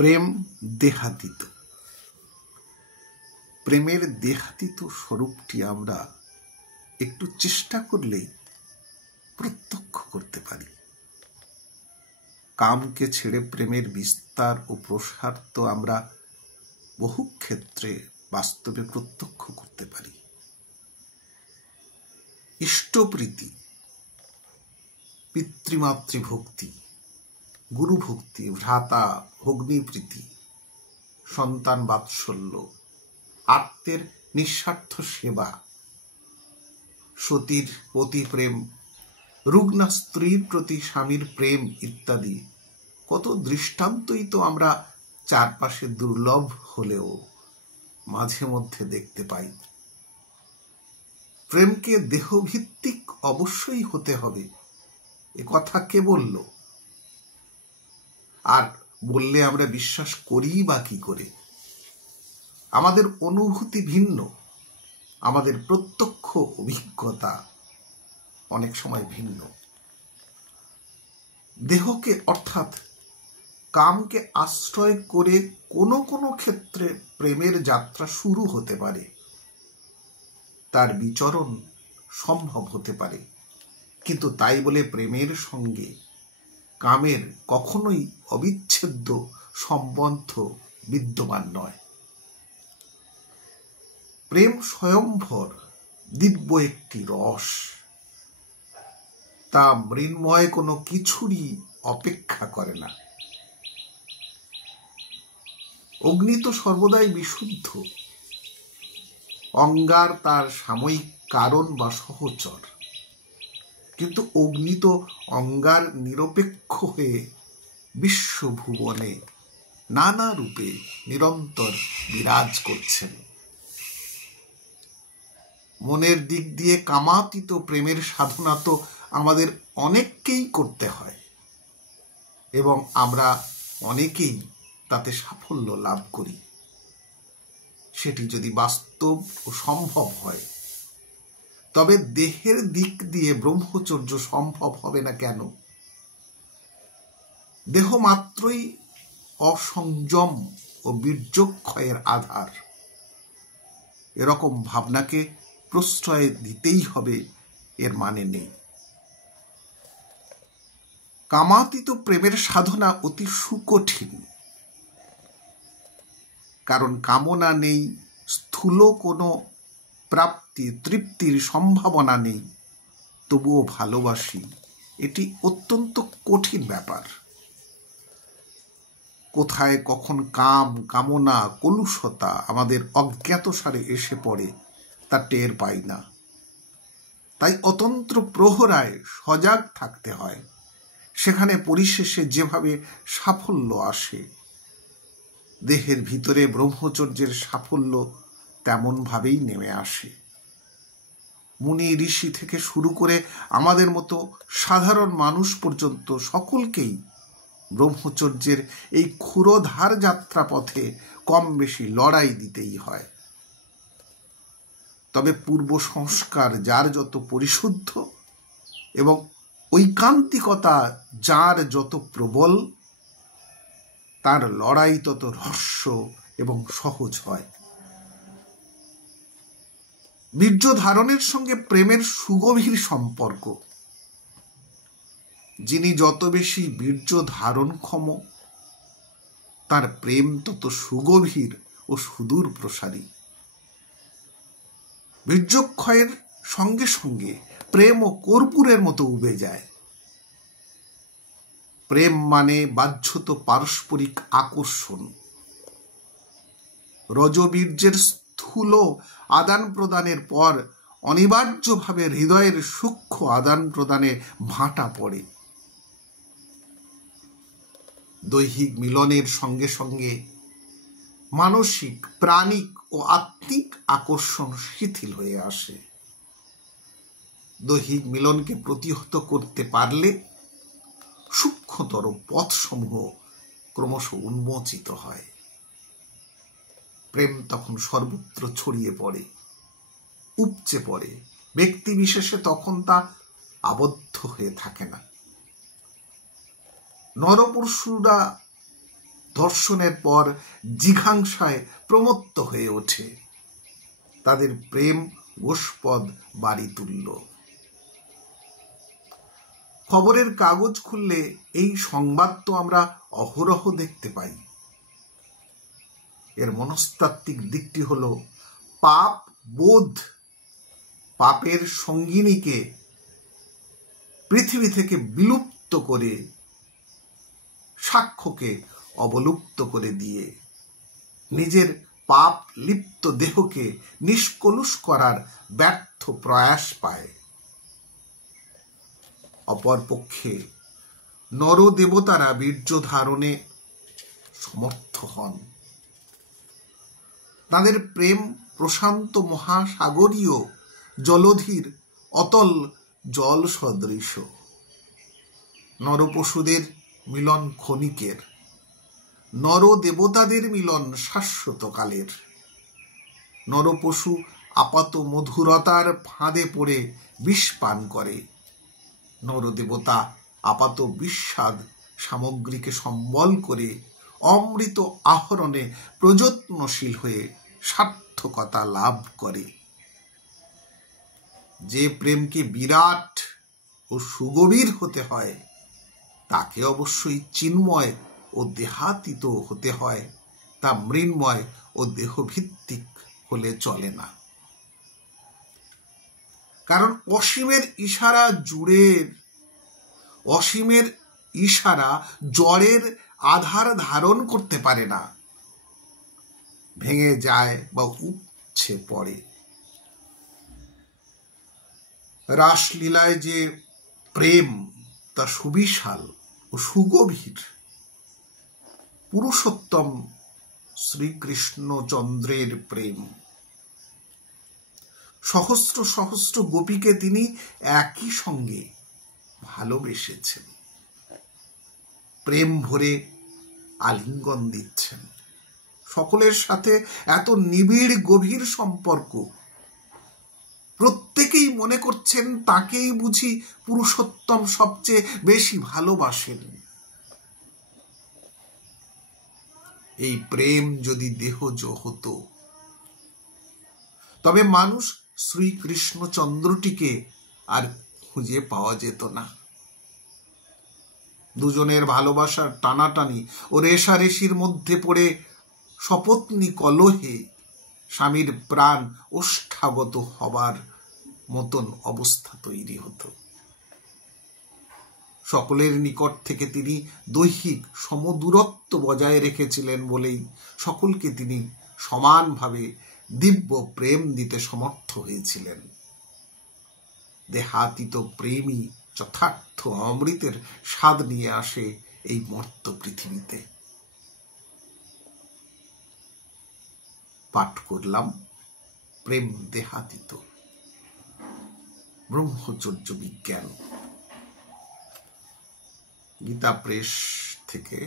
প্রেম দেহাতীত। প্রেমের দেহাতীত স্বরূপটি আমরা একটু চেষ্টা করলেই প্রত্যক্ষ করতে পারি। কামকে ছেড়ে প্রেমের বিস্তার ও প্রসার তো আমরা বহু ক্ষেত্রে বাস্তবে প্রত্যক্ষ করতে পারি। ইষ্টপ্রীতি, পিতৃমাতৃভক্তি, গুরুভক্তি, ভ্রাতা ভগ্নীপ্রীতি, সন্তান বাৎসল্য, আত্মের নিঃস্বার্থ সেবা, সতীর পতি প্রেম, রুগ্না স্ত্রীর প্রতি স্বামীর প্রেম ইত্যাদি কত দৃষ্টান্তই তো আমরা চারপাশে দুর্লভ হলেও মাঝে মধ্যে দেখতে পাই। প্রেমকে দেহভিত্তিক অবশ্যই হতে হবে, এ কথা কে বলল? আর বললে আমরা বিশ্বাস করি বা কি করে? আমাদের অনুভূতি ভিন্ন, আমাদের প্রত্যক্ষ অভিজ্ঞতা অনেক সময় ভিন্ন। দেহকে অর্থাৎ কামকে আশ্রয় করে কোনো কোনো ক্ষেত্রে প্রেমের যাত্রা শুরু হতে পারে, তার বিচরণ সম্ভব হতে পারে, কিন্তু তাই বলে প্রেমের সঙ্গে কামের কখনোই অবিচ্ছেদ্য সম্বন্ধ বিদ্যমান নয়। প্রেম স্বয়ংভর দিব্য একটি রস, তা মৃন্ময় কোনো কিছুরই অপেক্ষা করে না। অগ্নি তো সর্বদাই বিশুদ্ধ, অঙ্গার তার সাময়িক কারণ বা সহচর, কিন্তু অগ্নি তো অঙ্গার নিরপেক্ষ হয়ে বিশ্বভুবনে নানা রূপে নিরন্তর বিরাজ করছেন। মনের দিক দিয়ে কামাতীত প্রেমের সাধনা তো আমাদের অনেককেই করতে হয় এবং আমরা অনেকেই তাতে সাফল্য লাভ করি। সেটি যদি বাস্তব ও সম্ভব হয়, তবে দেহের দিক দিয়ে ব্রহ্মচর্য সম্ভব হবে না কেন? দেহ মাত্রই অসংযম ও বীর্যক্ষয়ের আধার, এরকম ভাবনাকে প্রশ্রয় দিতেই হবে এর মানে নেই। কামাতীত প্রেমের সাধনা অতি সুকঠিন, কারণ কামনা নেই, স্থূল কোনো প্রাপ্তি তৃপ্তির সম্ভাবনা নেই, তবুও ভালোবাসি, এটি অত্যন্ত কঠিন ব্যাপার। কোথায় কখন কাম, কামনা, কলুষতা আমাদের অজ্ঞাতসারে এসে পড়ে তা টের পাই না। তাই অতন্ত্র প্রহরায় সজাগ থাকতে হয়। সেখানে পরিশেষে যেভাবে সাফল্য আসে, দেহের ভিতরে ব্রহ্মচর্যের সাফল্য তেমন ভাবেই নেমে আসে। মুনি ঋষি থেকে শুরু করে আমাদের মতো সাধারণ মানুষ পর্যন্ত সকলকেই ব্রহ্মচর্যের এই ক্ষুরোধার যাত্রা পথে কম বেশি লড়াই দিতেই হয়। তবে পূর্ব সংস্কার যার যত পরিশুদ্ধ এবং ঐকান্তিকতা যার যত প্রবল, তার লড়াই তত রহস্য এবং সহজ হয়। বীর্য ধারণের সঙ্গে প্রেমের সুগভীর সম্পর্ক। যিনি যত বেশি বীর্য ধারণক্ষম, তার প্রেম তত সুগভীর ও সুদূর প্রসারী। বীর্যক্ষয়ের সঙ্গে সঙ্গে প্রেম ও কর্পূরের মতো উবে যায়। প্রেম মানে বাহ্যত পারস্পরিক আকর্ষণ। রজবীর্যের স্থূল আদান প্রদানের পর অনিবার্যভাবে হৃদয়ের সূক্ষ্ম আদান প্রদানে ভাঁটা পড়ে। দৈহিক মিলনের সঙ্গে সঙ্গে মানসিক, প্রাণিক ও আত্মিক আকর্ষণ শিথিল হয়ে আসে। দৈহিক মিলনকে প্রতিহত করতে পারলে সূক্ষ্মতর পথসমূহ ক্রমশ উন্মোচিত হয়। প্রেম তখন সর্বত্র ছড়িয়ে পড়ে, উপচে পড়ে। ব্যক্তি বিশেষে তখন তা আবদ্ধ হয়ে থাকে না। নরপরশুরা ধর্ষণের পর জিঘাংসায় প্রমত্ত হয়ে ওঠে। তাদের প্রেম গোষ্পদ বাড়ি তুলল। খবরের কাগজ খুললে এই সংবাদ তো আমরা অহরহ দেখতে পাই। এর মনস্তাত্ত্বিক দিকটি হল পাপ বোধ, পাপের সঙ্গিনীকে পৃথিবী থেকে বিলুপ্ত করে, সাক্ষ্যকে অবলুপ্ত করে দিয়ে নিজের পাপ লিপ্ত দেহকে নিষ্কলুষ করার ব্যর্থ প্রয়াস পায়। অপরপক্ষে নরদেবতারা বীর্য ধারণে সমর্থ হন। তাদের প্রেম প্রশান্ত মহাসাগরীয় জলধির অতল জল সদৃশ। নরপশুদের মিলন ক্ষণিকের, নরদেবতাদের মিলন শাশ্বতকালের। নরপশু আপাত মধুরতার ফাঁদে পড়ে বিষ পান করে, নরদেবতা আপাত বিস্বাদ সামগ্রীকে সম্বল করে অমৃত আহরণে প্রযত্নশীল হয়ে সার্থকতা লাভ করে। যে প্রেমকে বিরাট ও সুগভীর হতে হয় তাকে অবশ্যই চিন্ময় ও দেহাতীত হতে হয়, তা মৃন্ময় ও দেহভিত্তিক হলে চলে না। কারণ অসীমের ইশারা অসীমের ইশারা জড়ের আধার ধারণ করতে পারে না, ভেঙে যায় বা উপছে পড়ে। রাসলীলায় যে প্রেম তা সুবিশাল ও সুগভীর। পুরুষোত্তম শ্রীকৃষ্ণচন্দ্রের প্রেম। সহস্র সহস্র গোপীকে তিনি একই সঙ্গে ভালোবেসেছেন, প্রেম ভরে আলিঙ্গন দিচ্ছেন। সকলের সাথে এত নিবিড় গভীর সম্পর্ক, প্রত্যেকেই মনে করছেন তাকেই বুঝি পুরুষোত্তম সবচেয়ে বেশি ভালোবাসেন। এই প্রেম যদি দেহজ হতো তবে মানুষ শ্রীকৃষ্ণচন্দ্রটিকে আর খুঁজে পাওয়া যেত না। দুজনের ভালোবাসার টানাটানি ও রেশারেশির মধ্যে পড়ে সপত্নী কলহে স্বামীর প্রাণ ওষ্ঠাগত হবার মতন অবস্থা তৈরি হতো। সকলের নিকট থেকে তিনি দৈহিক সমদূরত্ব বজায় রেখেছিলেন বলেই সকলকে তিনি সমানভাবে দিব্য প্রেম দিতে সমর্থ হয়েছিলেন। দেহাতীত প্রেমই যথার্থ অমৃতের স্বাদ নিয়ে আসে এই মর্ত পৃথিবীতে। পাঠ করলাম প্রেম দেহাতীত, ব্রহ্মচর্য বিজ্ঞান, গীতা প্রেস থেকে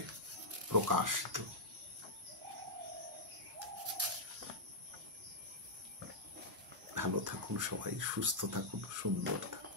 প্রকাশিত। ভালো থাকুন সবাই, সুস্থ থাকুন, সুন্দর থাকুন।